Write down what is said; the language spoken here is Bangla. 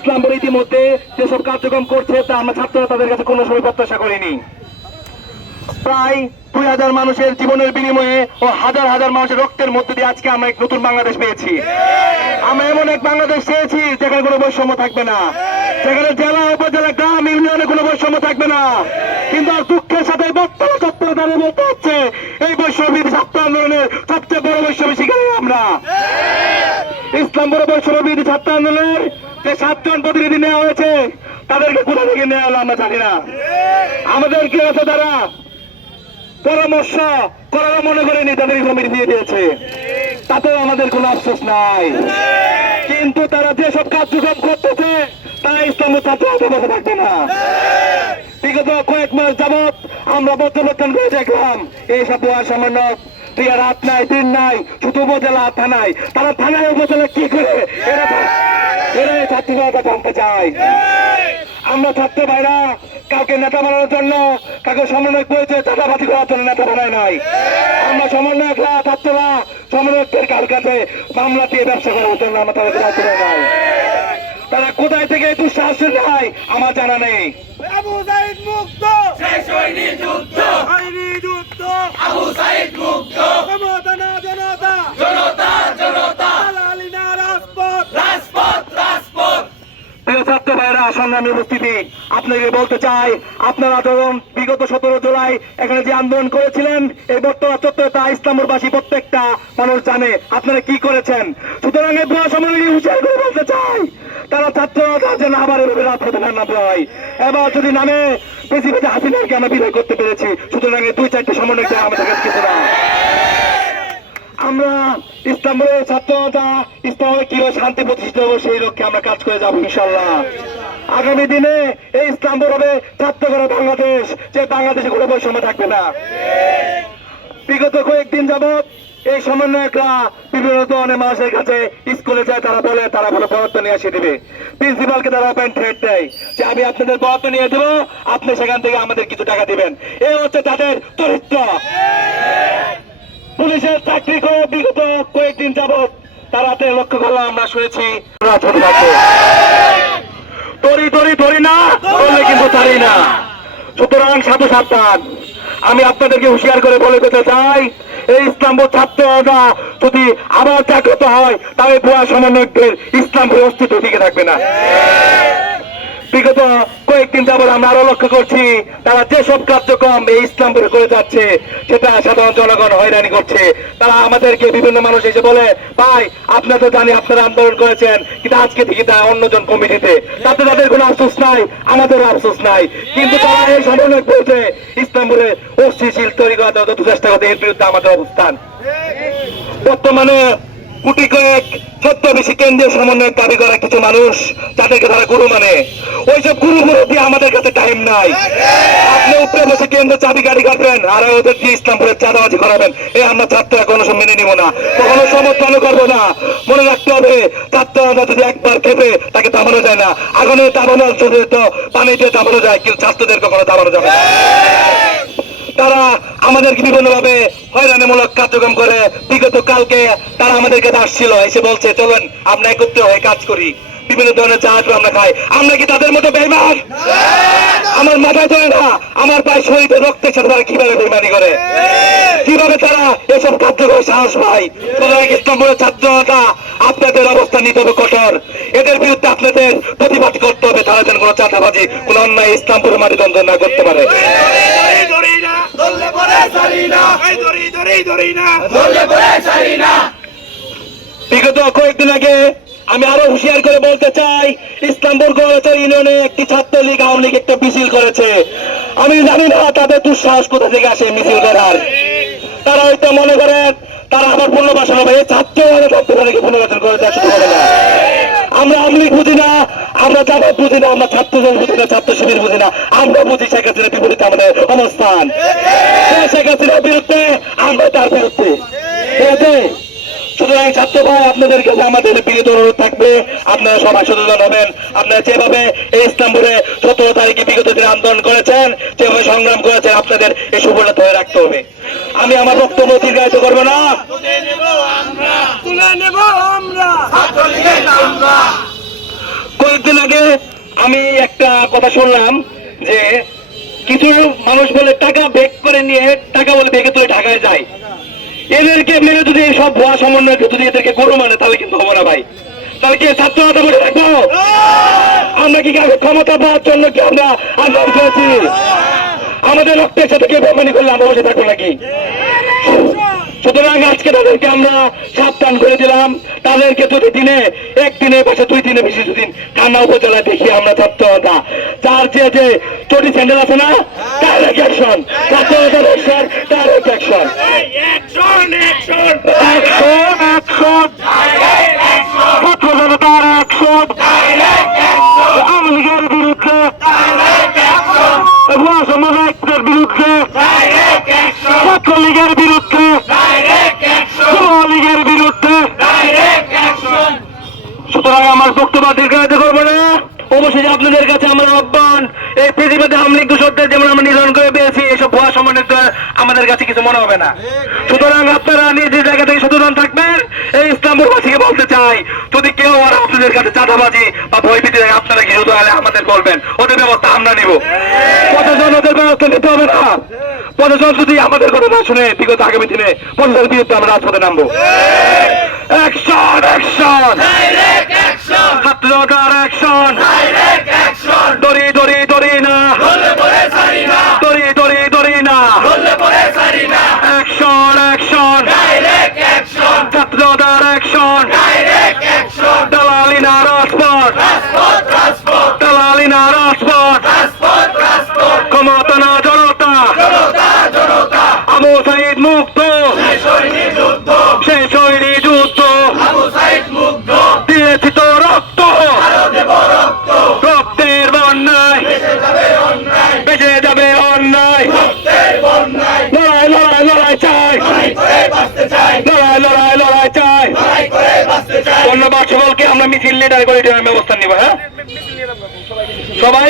ইসলামপুর ইতিমধ্যে যেসব কার্যক্রম করছে, তা আমরা ছাত্ররা তাদের কাছে কোনো সময় প্রত্যাশা করিনি। প্রায় দুই হাজার মানুষের জীবনের বিনিময়ে ও হাজার হাজার মানুষের রক্তের মধ্যে দিয়ে আজকে আমরা এক নতুন বাংলাদেশ পেয়েছি। আমরা এমন এক বাংলাদেশ চেয়েছি যেখানে কোনো বৈষম্য থাকবে না। যেখানে জেলা, উপজেলা, গ্রাম, ইউনিয়নে কোনো বৈষম্য থাকবে না। কিন্তু আর দুঃখের সাথে বর্তমান চত্বরে দাঁড়িয়ে বলতে হচ্ছে, এই বৈষম্যবিদ ছাত্র আন্দোলনের সবচেয়ে বড় বৈষম্য শিকারী আমরা। ইসলামপুর বৈষম্যবিদ ছাত্র আন্দোলনের যে সাতজন প্রতিনিধি নেওয়া হয়েছে, তাদেরকে কোথা থেকে নেওয়া হলো আমরা জানি না। আমাদের কি আছে তারা? পরামর্শ করার মনে করেনি তাদের কমিটি দিয়ে দিয়েছে। তাতেও আমাদের কোনো আফসোস নাই। কিন্তু তারা যেসব কার্যক্রম করতেছে তারা ইসলাম ছাত্র বসে থাকবে না। বিগত কয়েক মাস যাবৎ আমরা পর্যবেক্ষণ করে দেখলাম এইসব বয়স সামান্য রাত নাই, দিন নাই, শুধু উপজেলা থানায়। তারা থানায় উপজেলা কি করে? এরা তো- এরা এই ছাত্রীরা জানতে চায় আমরা ছাত্র ভাইরা কাউকে নেতা বানানোর জন্য কাউকে সমন্বয় করেছে চাঁদাবাজি করার জন্য নেতা বানায় নাই। আমরা সমন্বয়করা ছাত্ররা সমন্বয়কদের কার কাছে মামলা দিয়ে ব্যবসা করার জন্য আমরা তাদেরকে রাখতে নাই। তারা কোথায় থেকে এই দুঃসাহস নাই আমার জানা নেই। আবু সাইদ মুক্ত। শেষ হয়নি যুদ্ধ। হয়নি যুদ্ধ। আবু সাইদ মুক্ত ক্ষমতা না জনতা জনতা জনতা দালালি না রাজপথ রাজপথ রাজপথ প্রিয় ছাত্র ভাইরা সংগ্রামী উপস্থিতি, আপনাকে বলতে চাই, আপনারা বিগত সতেরো জুলাই এখানে যে আন্দোলন করেছিলেন, এই বর্তমান চত্বরে তা প্রত্যেকটা মানুষ জানে আপনারা কি করেছেন। সুতরাং এই সম্মেলনী হুঁশিয়ার করে বলতে চাই, তারা ছাত্ররা তার জন্য আবার এভাবে রাত না এবার যদি নামে, বেশি বেশি হাসিনাকে আমরা বিদায় করতে পেরেছি। সুতরাং দুই চারটে সমন্বয় আমাদের কাছে আমরা ইসলামের ছাত্রতা ইসলামে কীভাবে শান্তি প্রতিষ্ঠিত সেই লক্ষ্যে আমরা কাজ করে যাব ইনশাল্লাহ আগামী দিনে এই ইসলামপুর হবে ছাত্র করে বাংলাদেশ, যে বাংলাদেশে কোনো বৈষম্য থাকবে না। বিগত কয়েকদিন যাবৎ এই সমন্বয়করা বিভিন্ন ধরনের মানুষের কাছে স্কুলে যায়, তারা বলে তারা বলে বরাদ্দ নিয়ে এসে দেবে। প্রিন্সিপালকে তারা ওপেন থ্রেট দেয়, যে আমি আপনাদের বরাদ্দ নিয়ে দেবো, আপনি সেখান থেকে আমাদের কিছু টাকা দিবেন। এই হচ্ছে তাদের চরিত্র। পুলিশের চাকরি করে বিগত কয়েকদিন যাবৎ তারাতে লক্ষ্য করলাম, আমরা শুনেছি ওরা ছোট থাকবে তরি তরি তরি না তারি না। সুতরাং সাথে সাবধান, আমি আপনাদেরকে হুশিয়ার করে বলে দিতে চাই, এই ইসলাম ছাত্ররা যদি আবার জাগ্রত হয়, তাহলে ভুয়া সমন্বয়কদের ইসলাম অস্তিত্ব টিকে থাকবে না। বিগত কয়েকদিন যাবৎ আমরা আরও লক্ষ্য করছি, তারা যেসব কার্যক্রম এই ইসলামপুরে করে যাচ্ছে, সেটা সাধারণ জনগণ হয়রানি করছে। তারা আমাদেরকে বিভিন্ন মানুষ এসে বলে, ভাই আপনারা তো জানি আপনারা আন্দোলন করেছেন, কিন্তু আজকে থেকে তা অন্যজন কমিটিতে। তাতে তাদের কোনো আফসোস নাই, আমাদেরও আফসোস নাই। কিন্তু তারা এই সমন্বয় বলছে, ইসলামপুরে অস্থিশীল তৈরি করার যত চেষ্টা করতে এর বিরুদ্ধে আমাদের অবস্থান। বর্তমানে কোটি কয়েক সত্য বেশি কেন্দ্রীয় সমন্বয়ের দাবি করা কিছু মানুষ যাদেরকে তারা গুরু মানে। ওইসব গুরু গুরু দিয়ে আমাদের কাছে টাইম নাই। আপনি উপরে বসে কেন্দ্র চাবি গাড়ি কাটবেন, আর ওদের দিয়ে ইসলামপুরের চাঁদাবাজি করাবেন। এই আমরা ছাত্ররা কোনো মেনে নিব না। কখনো সমর্থন করব না। মনে রাখতে হবে ছাত্ররা যদি একবার খেপে তাকে দাবানো যায় না। আগুনে দাবানো তো পানিতে দাবানো যায়, কিন্তু ছাত্রদের কখনো দাবানো যাবে না। তারা আমাদেরকে বিভিন্ন ভাবে হয়রানিমূলক কার্যক্রম করে বিগত কালকে তারা আমাদের কাছে আসছিল এসে বলছে চলুন আমরা একত্রে হয়ে কাজ করি বিভিন্ন ধরনের চা আমরা খাই আমরা কি তাদের মতো বেইমান আমার মাথায় ধরে না আমার প্রায় শরীরে রক্তের সাথে তারা কীভাবে বেইমানি করে কীভাবে তারা এসব কার্য করে সাহস পায় ইসলামপুরের ছাত্রতা আপনাদের অবস্থা নিতে হবে কঠোর এদের বিরুদ্ধে আপনাদের প্রতিবাদ করতে হবে তারা যেন কোনো চাঁদাবাজি কোনো অন্যায় ইসলামপুরের মাটি দ্বন্দ্ব না করতে পারে এই ধরি না ধরলে পরে সারি না এই ধরি না। ধরলে না। বিগত কয়েকদিন আগে আমি আরও হুঁশিয়ার করে বলতে চাই ইসলামপুর গৌরচর ইউনিয়নে একটি ছাত্রলীগ আওয়ামী লীগ একটা মিছিল করেছে। আমি জানি না তাদের দুঃসাহস কোথা থেকে আসে মিছিল করার। তারা হয়তো মনে করেন তারা আবার পুনর্বাসন হবে। এই ছাত্র থাকতে পুনর্বাসন করে দেওয়া শুরু হবে না। আমরা আওয়ামী লীগ বুঝি না আমরা যাবত বুঝি না আমরা ছাত্রদের বুঝি না ছাত্র শিবির বুঝি না। আমরা বুঝি শেখ হাসিনার বিপরীতে আমাদের অবস্থান। শেখ হাসিনার বিরুদ্ধে আমরা তার সুতরাং ছাত্র ভাই আপনাদের কাছে আমাদের বিনীত অনুরোধ থাকবে আপনারা সবাই সচেতন হবেন। আপনারা যেভাবে এই ইসলামপুরে সতেরো তারিখে বিগত দিনে আন্দোলন করেছেন যেভাবে সংগ্রাম করেছেন আপনাদের এই সুবর্ণ ধরে রাখতে হবে। আমি আমার বক্তব্য দীর্ঘায়িত করব না। কয়েকদিন আগে আমি একটা কথা শুনলাম যে কিছু মানুষ বলে টাকা বেগ করে নিয়ে টাকা বলে বেগে তুলে ঢাকায় যায়। এদেরকে মেনে যদি এই সব ভুয়া সমন্বয় যদি এদেরকে গরু মানে তাহলে কিন্তু হবে না ভাই। তাহলে কি ছাত্র হাতে বসে থাকব? আমরা কি ক্ষমতা পাওয়ার জন্য কি আমরা আন্দোলন করেছি? আমাদের রক্তের সাথে কেউ বেমানি করলে আমরা বসে থাকব নাকি? সুতরাং আজকে তাদেরকে আমরা সাবধান করে দিলাম। তাদেরকে যদি দিনে একদিনে পাশে দুই দিনে বেশি দুদিন কান্না উপজেলায় দেখি আমরা ছাত্রতা যার যে যে চটি স্যান্ডেল আছে না তার এক অ্যাকশন ডাইরেক্ট অ্যাকশন এক অ্যাকশন অ্যাকশন অ্যাকশন ছাত্র জনতার অ্যাকশন আওয়ামী লীগের বিরুদ্ধে ভুয়া সমাজের বিরুদ্ধে ছাত্রলীগের বিরুদ্ধে যুব লীগের বিরুদ্ধে সুতরাং আমার বক্তব্য দীর্ঘায়িত করব না অবশ্যই আপনাদের কাছে আমার আহ্বান। এই পৃথিবীতে আমলিক দূষকদের যেমন আমরা নিধন করে পেয়েছি এসব ভুয়া সম্মানিত আমাদের কাছে কিছু মনে হবে না। সুতরাং আপনারা নিজ নিজ জায়গা থেকে সচেতন থাকবেন। এই ইসলামপুরবাসীকে বলতে চাই যদি কেউ আর আপনাদের কাছে চাঁদাবাজি বা ভয়ভীতি থাকে আপনারা কিছু তাহলে আমাদের বলবেন? ওদের ব্যবস্থা আমরা নিব। প্রশাসন ওদের ব্যবস্থা নিতে হবে না। প্রশাসন যদি আমাদের কথা না শুনে বিগত আগামী দিনে প্রশাসনের বিরুদ্ধে আমরা রাজপথে নামবো। অ্যাকশন অ্যাকশন অ্যাকশন ছাত্রতার অ্যাকশন দড়ি দড়ি দড়ি না দড়ি দড়ি দড়ি না অ্যাকশন অ্যাকশন অ্যাকশন ছাত্রতার অ্যাকশন দালালি না রাজপথ দালালি না রাজপথ ক্ষমতা না জনতা জনতা মুক্ত সৈনী যুদ্ধ শেষ হয়নি যুদ্ধ আবু সাইদ মুগ্ধ দিয়েছি তো রক্ত আরও দেব রক্ত রক্তের বন্যায় দেশে যাবে অন্যায় বেঁচে যাবে অন্যায় রক্তের বন্যায় লড়াই লড়াই লড়াই চাই লড়াই করে বাঁচতে চাই লড়াই লড়াই লড়াই চাই লড়াই করে বাঁচতে চাই ধন্যবাদ সকলকে আমরা মিছিল লিডার করে ব্যবস্থা নিব হ্যাঁ? সবাই